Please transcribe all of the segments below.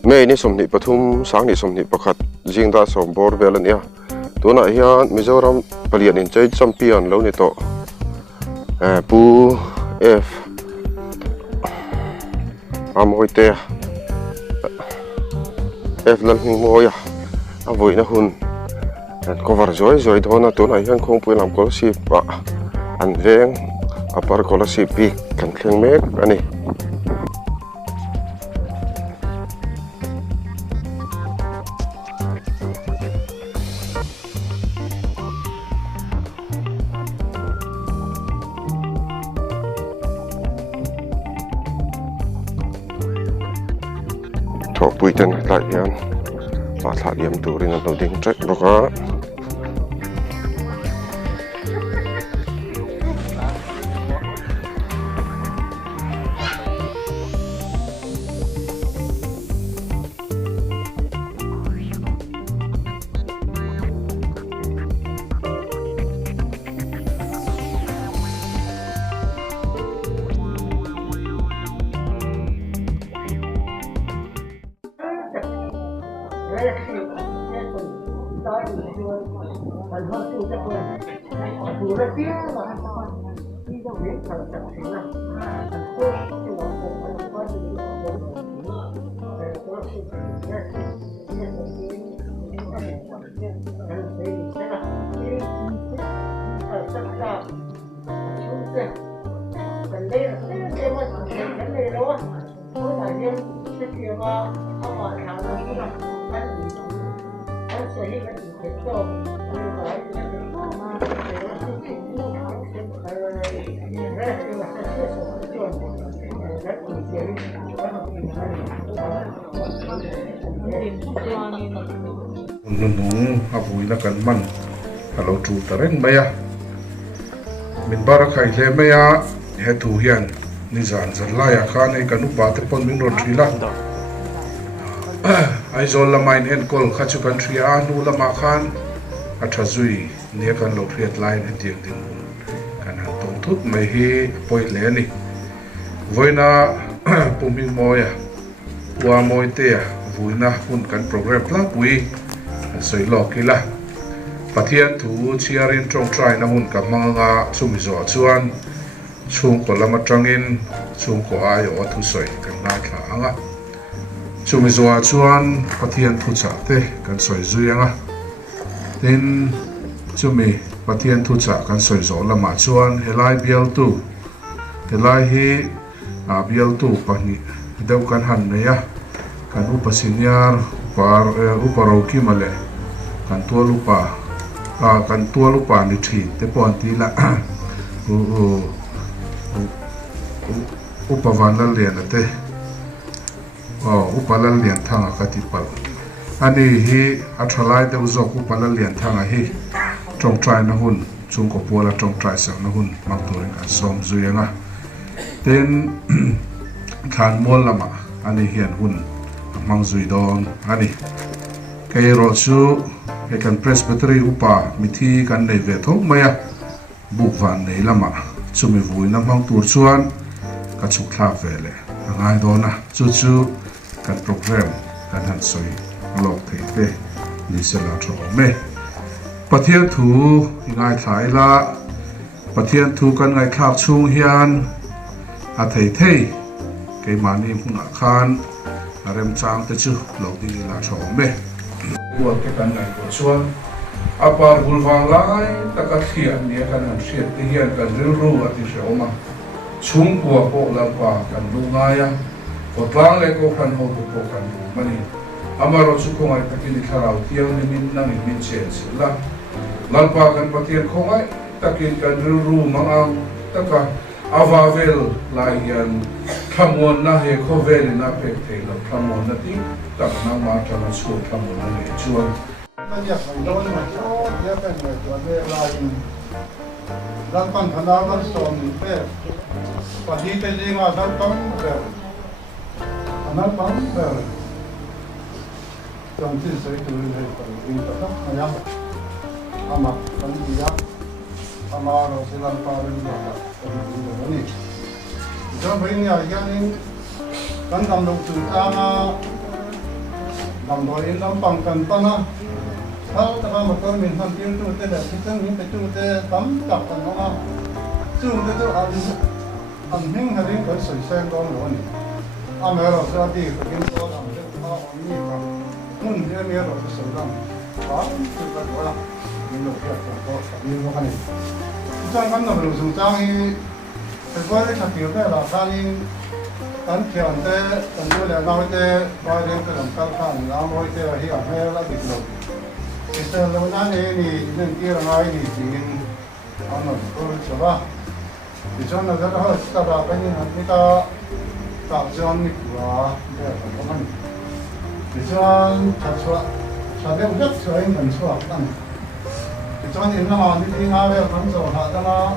May ni somni pathum sang ni somni pakhat jingda som bor belania tuna hian Mizoram Palian Inchai champion lo ni to pu f Amawitea f lan moya vuina hun cover joy dona tuna hian khongpui lam kol si pa an veng apar kol si pi kan thleng mek ani chhawp ten ṭhian thlahliam turin an lo ding trek boka nung vuina kan man halo chu taren maya min bara khai le maya he thu hian ni zan la ya khan ei kanu pa te pon min ron thila ai zol la main en kol kha chu kan thria nu la ma khan a thazui ne kan lo hriat line he tiang din kan han tong thut mai hi poi le ni vuina puming moya Amawitea vuina hun kan program kalpui soi lokila pathian thu chiarin trong try na hun ka manga chumizo chuan chung ko lama tangin chung ko ayo thu soi kan na thla anga chumizo chuan pathian thu cha te kan soi zuianga tin chumi pathian thu cha kan soi zo lama chuan helai bial tu helai hi a bial tu pani deu kan han neya kan upasinyar uparoki male kan tua lupa ni thi te pon ti la upavan la lian ate upala lian thanga ka ti pal ani hi athalai de uzok upala lian thanga hi trong trai na hun chung ko pola trong trai sa na hun mang turin kan som zuyanga ten khan mol lama ani hian hun mang zui don ani kai ro chu e kan presbytery upa mithi kan nei ve thok maya buk van nei lama chumi vuina mang tur chuan ka chuk thla vele angai dona chu kan program kan han soi lok thei te ni sela tro me pathian thu ngai thlai la pathian thu kan ngai khak chung hian a theih cái mani cũng ngã khan rem chang te chu lo ding la chhawm me buat ke kan ngai ko chuan apar bulwang lai taka thian ne kan han hriat tihian kan ru ati hreoma chung ko ko la pa kan lu ngaya ko tlang le ko kan ho ko kan mani amaro chu ko ngai takin tharau tiang ni min nang min chen sila lalpa kan pathian ko ngai takin kan ru mangang taka avavel layan thamon na he khovel na pek thei lo thamon na ti tak na ma tama chu thamon na le chuan ya don ma cho ya kan le to le lain dan pan thana man som ni pe pa hi te li nga dan tam pe anan pam pe trong tin sai tu le pa in ta na ya ama kan ya ama ro silan pa rin ya ni cho bây giờ gia đình con cầm đồng từ ta mà làm đôi in làm bằng cần pan á sau ta mà tôi mình làm tiếng tu thế là chúng mình phải tu thế tắm tậpกันnó tu thế tu ăn hình hay hình cái sợi sen đó luôn à mẹ rồi sao đi cái cái đó làm cái đó ăn như vậy muốn thế mẹ rồi cái sợi đó đó thì cái đó mình được cái đó như vậy này trong cái nó dùng trang thì cái gọi là kiểu cái là cái anh thiền thế anh nói là nói thế nói đến cái làm cái thằng nói thế là hiểu hay là biết rồi cái sự lâu nay này nên kia là ai này thì anh nói tôi cho ba thì cho nó rất là ta bảo cái như người ta tạo cho mình là để làm cái này thì cho thật sự rất sớm mình xóa ăn thì cho nên nó mà đi ngao về vẫn rồi họ cho nó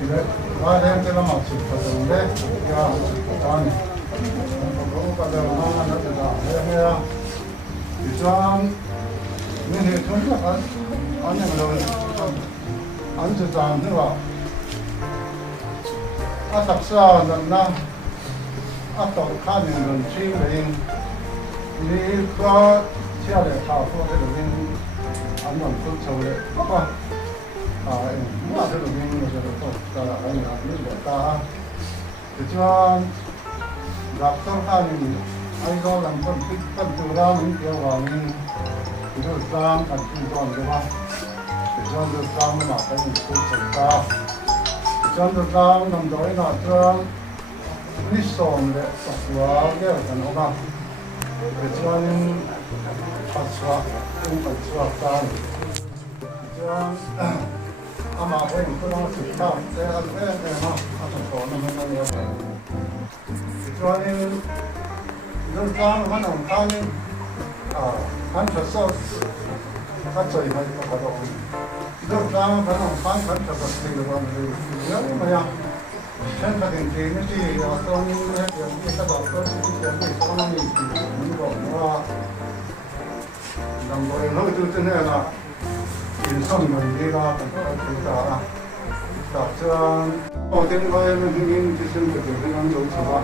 thì đấy nói đến cái nó mà chụp vào đầu đấy ya chụp vào này có cái đầu nó tự động đấy thì cho nên hệ thống là anh em rồi anh tự động thế vào à thật ra là nó à tổ khá nhiều người chi về đi có chia để thảo của cái đầu tiên anh làm tốt sâu đấy không mà cái đầu tiên là sẽ tốt ta là anh làm như vậy ta thì cho gặp tốt khá nhiều anh có làm tốt tích tâm từ ra những điều vawiin thì nó sang thành trung toàn cái ba thì cho nó sang mà cái những cái chuyện ta cho nó sang nằm đó là cho Mizo để chhuak cái cái nó ba thì cho nên chhuak cũng phải chhuak ta cho Amawitea cũng đang sử dụng để ăn cái nó ăn thổ nó mới ăn được cho nên nó sang nó nằm khai hắn thật sự hắn chơi hay là hoạt động rất ra hắn làm phán hắn thật sự là làm gì nhớ mà ya chân thật tình thế nó chỉ là tôi như thế thì các bạn có sự kiện gì sau này thì mình gọi nó làm rồi nói từ thế này là in xong mình đi ra cũng có thể ta cho đầu tiên coi mình nhìn cái sự kiện cái năng lượng của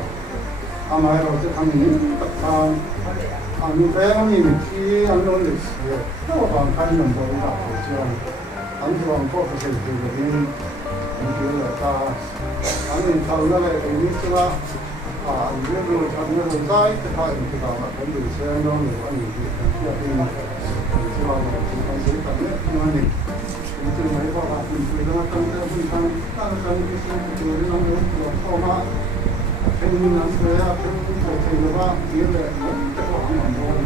anh nói rồi thì anh nhìn tất cả anh bé nhìn khi anh nói lịch sử nó bằng cái mình rồi là cho anh thì bằng có cái sự kiện gì anh kêu là ta anh nhìn thầu nó lại cái gì chứ là anh biết rồi anh nói rồi dai cái thay thì bảo là cái người xem nó người anh nhìn thì anh thì chứ là anh thấy cảm giác nó nhìn từ mấy vào bạn mình từ nó trong cái phần thằng ta trong cái sự kiện nó nó có mà cái mình làm cái cái thì nó va kia là nó cái của anh làm rồi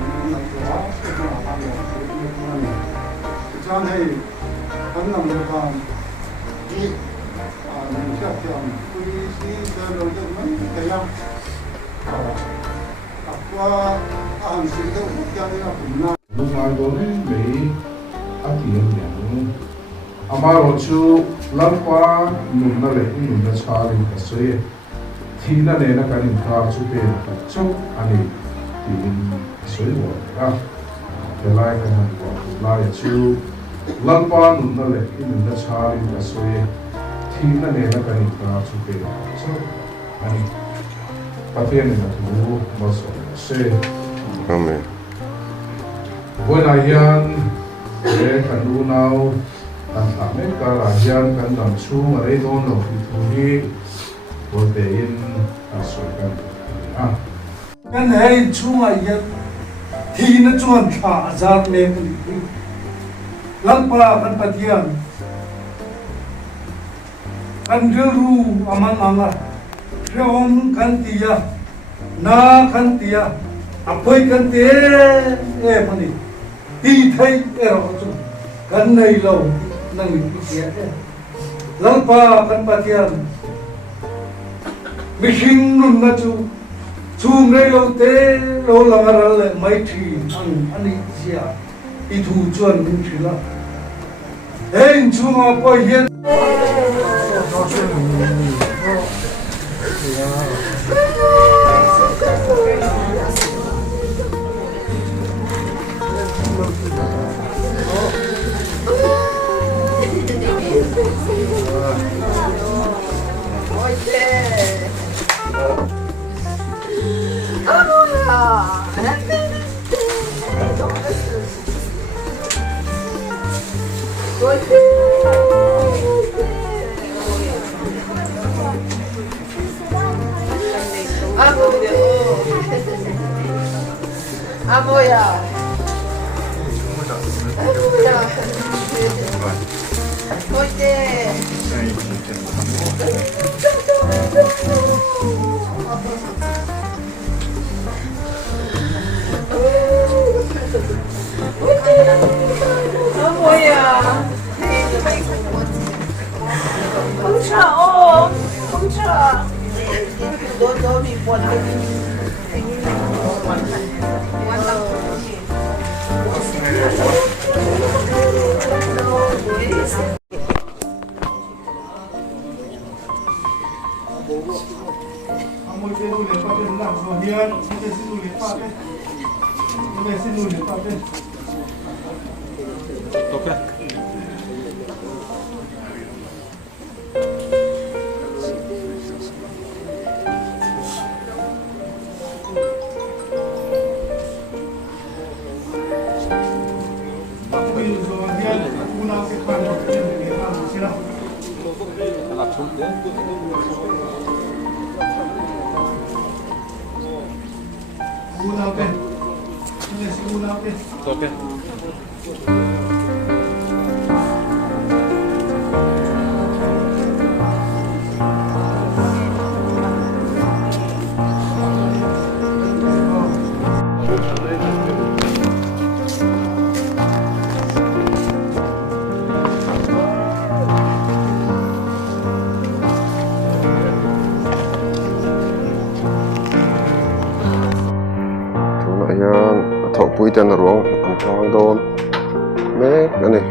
nó là cái nó làm rồi cho nên anh làm được là đi mình sẽ làm quy sĩ cái đầu tiên mấy cái nào qua anh sẽ được cái này là vuina lúc nào đó đấy ṭhian yang amaro chu lampa nun na le nun na chari ka soye thina ne na kanin ka chu pe ka chu ani tin soy wo ka lai ka han ko lai chu lampa nun na le nun na chari ka soye thina ne na kanin ka chu pe chu ani pathian ne na tu mo so se Mami vuina hian để kan du nau tan thả mấy cả là hian kan làm chung ở đây don lo thì thu hi có thể in soi kan cái này chung ở đây thì nó chuẩn thả ra lên cái lăng pa kan patian kan ru aman anga chawm kan tia na kan tia apoi kan te e pani theih rồi kan này lâu năng lực kia lăng pa kan patian mihran nun na chu chung này lâu te lâu lang rala mai thi anh đi chia ít thu chuẩn mình chỉ là em chung mà coi hiện Ôi, 아이고야. 아이고야. 어때? 뭐야? 멈춰, 멈춰. 너 미워나? Ayan, kalpui ṭhian ruang an thlang dawn mek ani.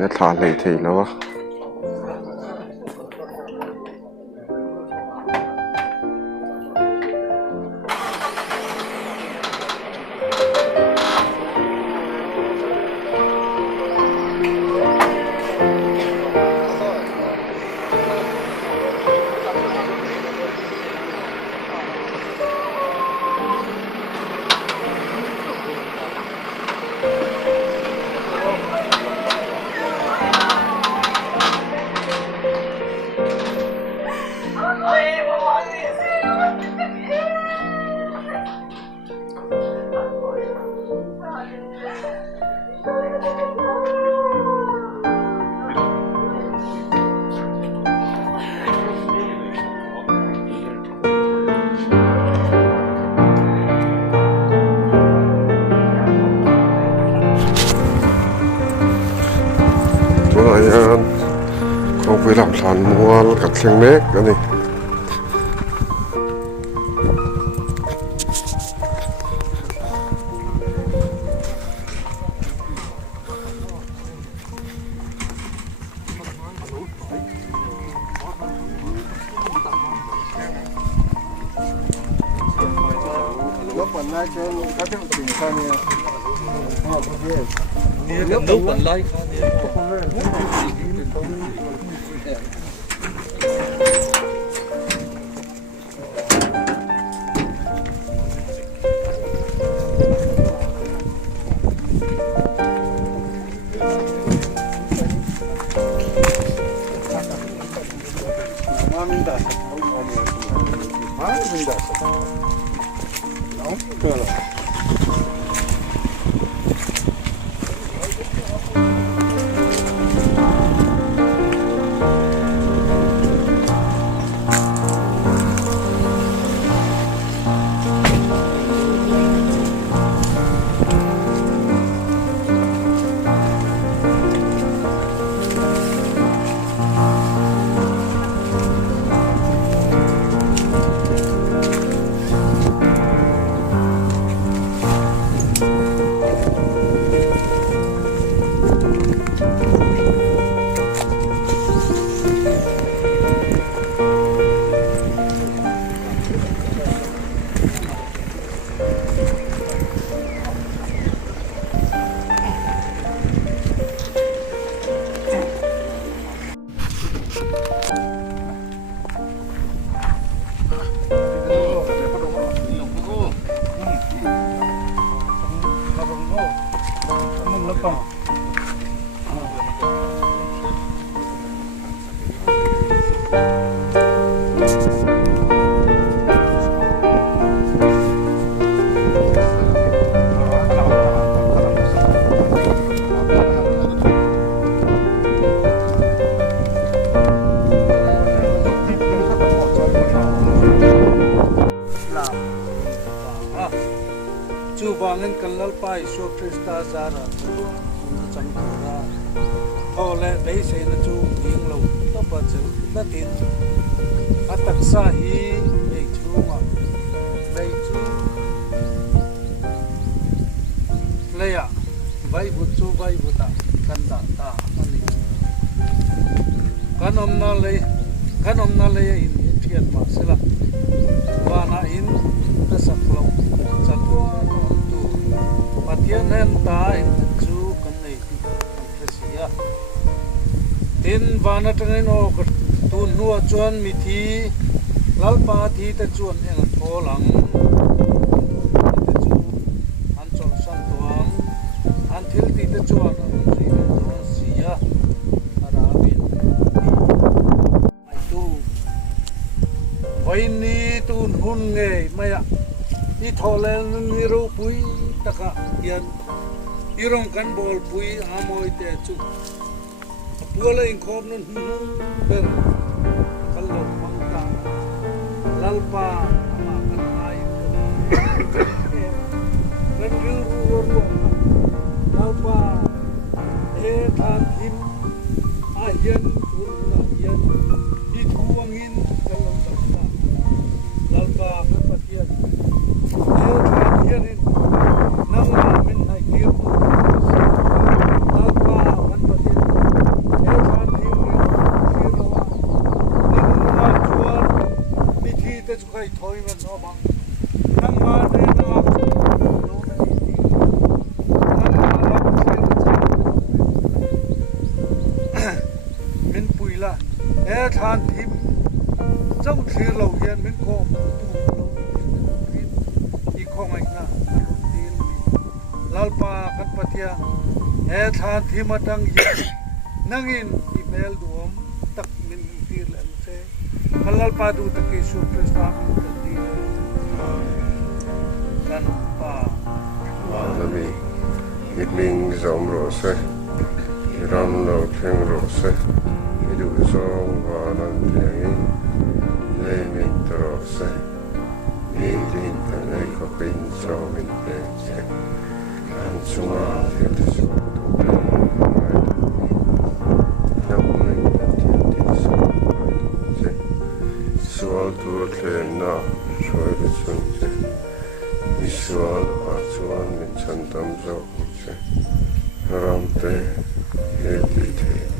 Nó thả lệ thì nó Ayan, kung bilang saan mual kat thleng mek ani. pang avangin kalpui so krista zara cham thora ole dei se na chu ding lo to pa chu ta tin atak sa hi ei chunga dei chu leya vai bu chu vai bu ta kan da ta ani kanom na le in thian ma sela wana in ta saklo chatwa ṭhian hen ta in chu kan nei ti fresia tin vana tangin o tu nuwa chuan mi thi lalpa thi ta chuan eng tholang ta chu an chol sam tuang an thil ti ta chuan an ri na chuan sia arawin ai tu vaini tu hun nge maya i tholen ni ro pui taka yan irong kan bol pui Amawitea chu puala in khom nun ber kallo mangta lalpa ama kan ai kan ru lalpa than him a yan na yan I avangin kallo takta lalpa kan patian than hianin nang min hai kir lalpa kan patian than him kirawa ningwa chuan mi thi te chu kai thoi man oma nang ma ne na lo na ti nang ma la min puila than him trong thir lo hian min ko lo I khong ai na lalpa kan patia than thimatang yin nangin I bel duom tak min tir la se lalpa du taki su presta kan di kan pa Mami ming zawng ro se ram lo thleng ro se du zawng vanan tiang le min tro se min tin ta le ko pin so min te se an chunga the te so tu pe na min tin ti so se sual tu thlen na choi de chung se visual chuan min chan tam zo se ram te he ti the